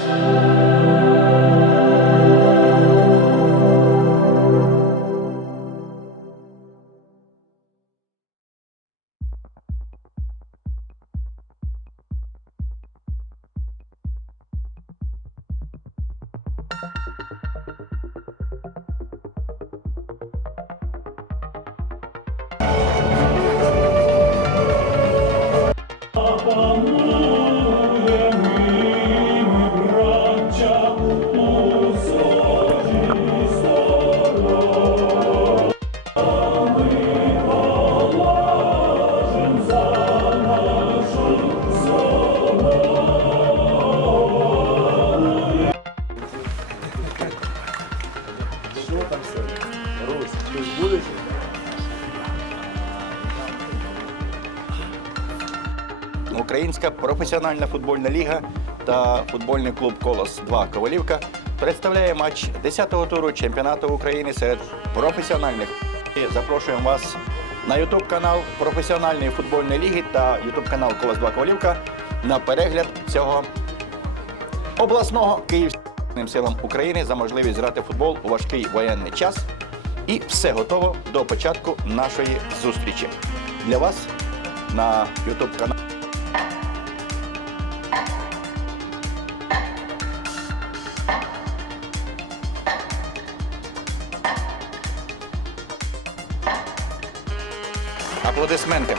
Amen. Українська професіональна футбольна ліга та футбольний клуб Колос 2 Ковалівка представляє матч 10-го туру чемпіонату України серед професіональних. І Запрошуємо вас на YouTube канал професіональної футбольної ліги та YouTube канал Колос 2 Ковалівка на перегляд цього обласного Київським силам України за можливість грати футбол у важкий воєнний час. І все готово до початку нашої зустрічі. Для вас на YouTube каналі. Аплодисменти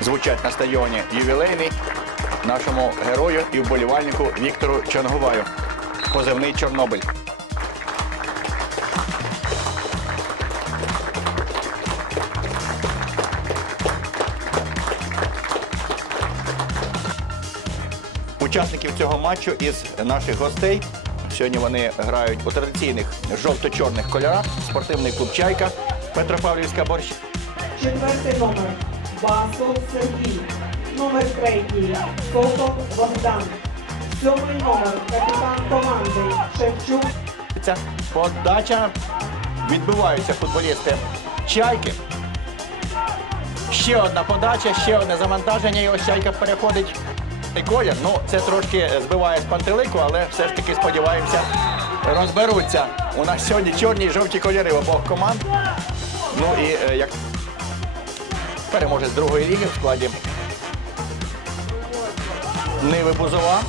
звучать на стадіоні ювілейний нашому герою і вболівальнику Віктору Чонгуваю. Позивний Чорнобиль. Учасників цього матчу із наших гостей. Сьогодні вони грають у традиційних жовто-чорних кольорах. Спортивний клуб Чайка, Петропавлівська борщ. Четвертий номер Басов Сергій. Номер третій Сокол Богдан. Сьомий номер капітан команди Шевчук подача. Відбиваються футболісти Чайки. Ще одна подача, ще одне завантаження. І ось Чайка переходить колір. Ну, це трошки збиває з пантелику, але все ж таки сподіваємося, розберуться. У нас сьогодні чорні і жовті кольори в обох команд. Ну і е, як переможець другої ліги в складі Ниви Бузова.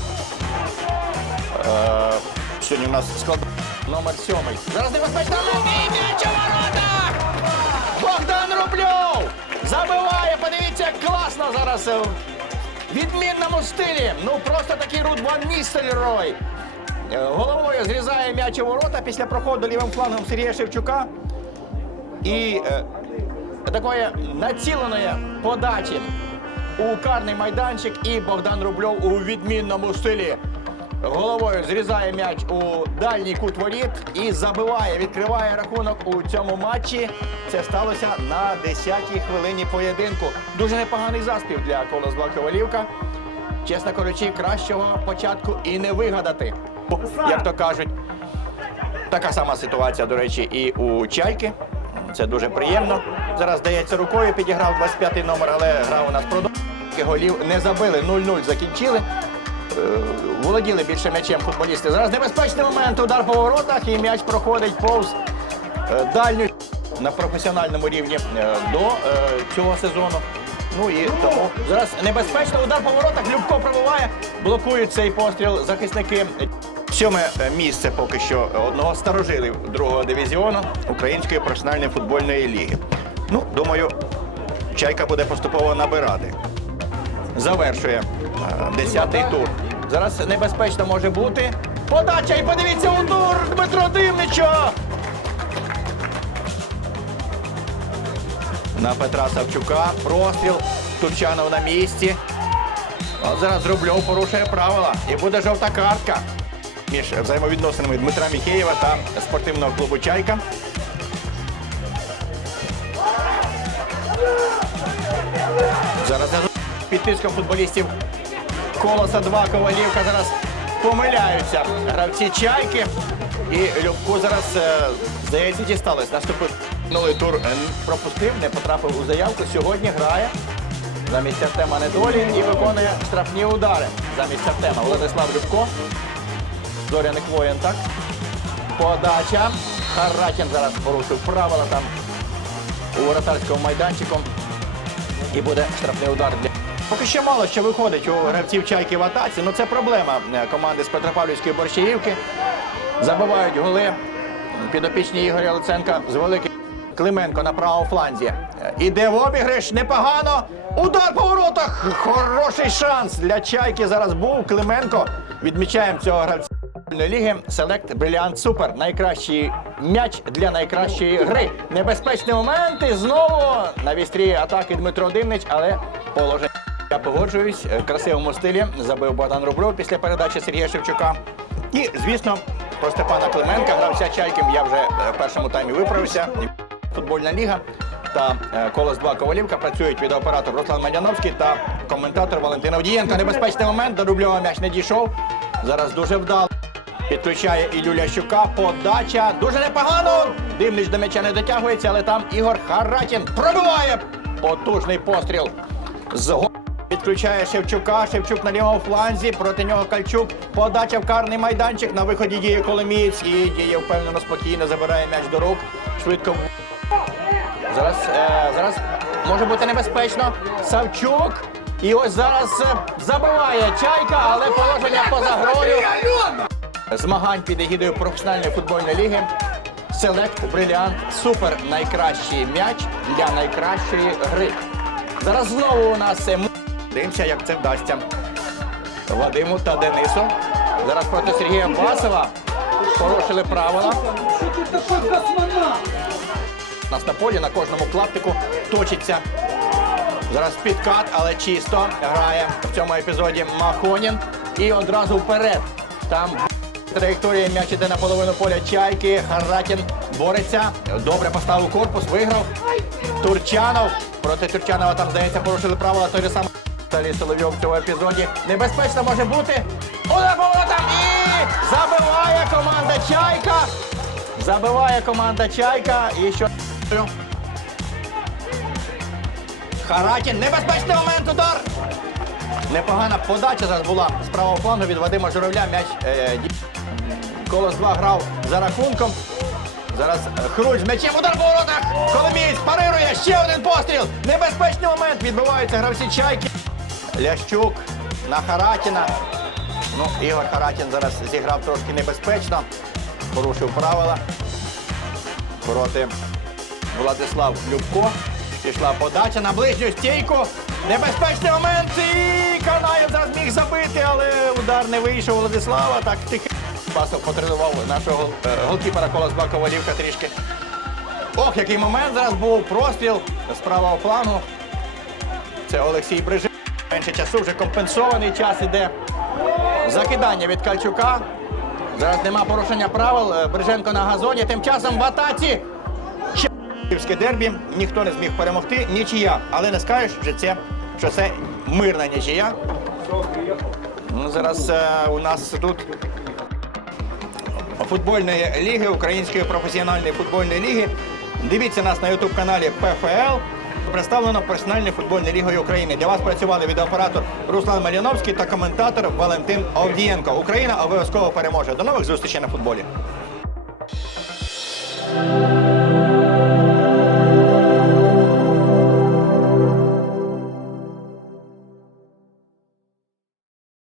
Е, Сьогодні у нас склад номер сьомий. Зараз небезпечна м'яч у воротах! Богдан Рубльов! Забиває, подивіться, як класно зараз е, в відмінному стилі. Ну просто такий Рут Ван Ністельрой. Е, Головою зрізає м'яч у ворота після проходу лівим флангом Сергія Шевчука. І е, такої націленої подачі у карний майданчик і Богдан Рубльов у відмінному стилі. Головою зрізає м'яч у дальній кут воріт і забиває, відкриває рахунок у цьому матчі. Це сталося на 10-й хвилині поєдинку. Дуже непоганий заспів для Колос Ковалівка. Чесно кажучи, кращого початку і не вигадати. Як то кажуть, Така сама ситуація, до речі, і у Чайки. Це дуже приємно. Зараз здається рукою, підіграв 25-й номер, але гра у нас продовжує. Голів не забили, 0-0 закінчили. Е, Володіли більше м'ячем футболісти. Зараз небезпечний момент, удар по воротах, і м'яч проходить повз е, дальню на професіональному рівні е, до цього сезону. Ну і тому зараз небезпечний удар по воротах. Любко пробиває, блокують цей постріл захисники. Сьоме місце поки що одного старожилів другого дивізіону Української професіональної футбольної ліги. Ну, думаю, чайка буде поступово набирати. Завершує е, 10-й тур. Зараз небезпечно може бути. Подача і подивіться удар Дмитро Дивнича. На Петра Савчука. Простріл. Турчанов на місці. От зараз Рубльов порушує правила. І буде жовта картка між взаємовідносинами Дмитра Міхеєва та спортивного клубу Чайка. Зараз під тиском футболістів Колоса 2 Ковалівка зараз помиляються гравці Чайки. І Любку зараз, е, здається, дісталось. Наступив минулий тур е, пропустив, не потрапив у заявку. Сьогодні грає замість Артема Недолі і виконує штрафні удари. Замість Артема Владислав Любко. Зоряник воїн, так? Подача. Харакін зараз порушив правила там у воротарському майданчику. І буде штрафний удар для. Поки що мало що виходить у гравців чайки в атаці. Ну це проблема е, команди з Петропавлівської борщаївки. Забивають голи підопічні Ігоря Луценка з великим Клименко на правому фланзі. Е, Іде в обіграш, непогано. Удар по воротах. Хороший шанс для чайки зараз був. Клименко. Відмічаємо цього гравця. Ліги Селект Бриліант Супер. Найкращий м'яч для найкращої гри. Небезпечні моменти. Знову на вістрі атаки Дмитро Димнич, але положення. Я погоджуюсь. В красивому стилі забив Богдан Рубльов після передачі Сергія Шевчука. І, звісно, про Степана Клименка, гравця Чайків. Я вже е, в першому таймі виправився. Футбольна ліга та е, Колос 2 Ковалівка працюють відеооператор Руслан Мадяновський та коментатор Валентин Авдієнко. Небезпечний момент до Рубльова м'яч не дійшов. Зараз дуже вдало. Підключає Ілю Лящука. Подача. Дуже непогано. Димнич до м'яча не дотягується, але там Ігор Харатін пробиває потужний постріл. З Підключає Шевчука. Шевчук на лівому фланзі. Проти нього Кальчук. Подача в карний майданчик. На виході діє Коломієць. І діє впевнено спокійно. Забирає м'яч до рук. Швидко. Зараз, е, зараз може бути небезпечно. Савчук. І ось зараз забиває чайка, але положення поза грою змагань під егідою професіональної футбольної ліги. Селект Бриліант Супер найкращий м'яч для найкращої гри. Зараз знову у нас е, дивимося, як це вдасться. Вадиму та Денису. Зараз проти Сергія Басова порушили правила. Нас на полі на кожному клаптику точиться. Зараз підкат, але чисто грає в цьому епізоді Махонін. І одразу вперед. Там траєкторія м'яч іде на половину поля чайки. Харатін бореться. Добре поставив корпус, виграв. Турчанов. Проти Турчанова там, здається, порушили правила той же самий. Далі Соловйов в цьому епізоді. Небезпечно може бути. Удар поворотом і забиває команда Чайка. Забиває команда Чайка. І що? Харатін. Небезпечний момент удар. Непогана подача зараз була з правого флангу від Вадима Журавля. М'яч е, Колос 2 грав за рахунком. Зараз Хруч з м'ячем удар по воротах. Коломієць парирує. Ще один постріл. Небезпечний момент. Відбиваються гравці чайки. Лящук на Харатіна. Ну, Ігор Харатін зараз зіграв трошки небезпечно. Порушив правила. Проти Владислав Любко. Пішла подача на ближню стійку. Небезпечний момент. І Канаєв зараз міг забити, але удар не вийшов Владислава. Так тихо. Басов потренував нашого е, голкіпера кола з Ковалівка трішки. Ох, який момент зараз був простріл з правого флангу. Це Олексій Брижин. Менше часу вже компенсований час іде. Закидання від Кальчука. Зараз нема порушення правил. Е, Бриженко на газоні. Тим часом в атаці. Київське дербі ніхто не зміг перемогти, нічия. Але не скажеш, що це, що це мирна нічия. Ну, зараз е, у нас тут футбольної ліги, Української професіональної футбольної ліги. Дивіться нас на ютуб каналі ПФЛ. Представлено персональною футбольною лігою України. Для вас працювали відеооператор Руслан Маліновський та коментатор Валентин Овдієнко. Україна обов'язково переможе. До нових зустрічей на футболі.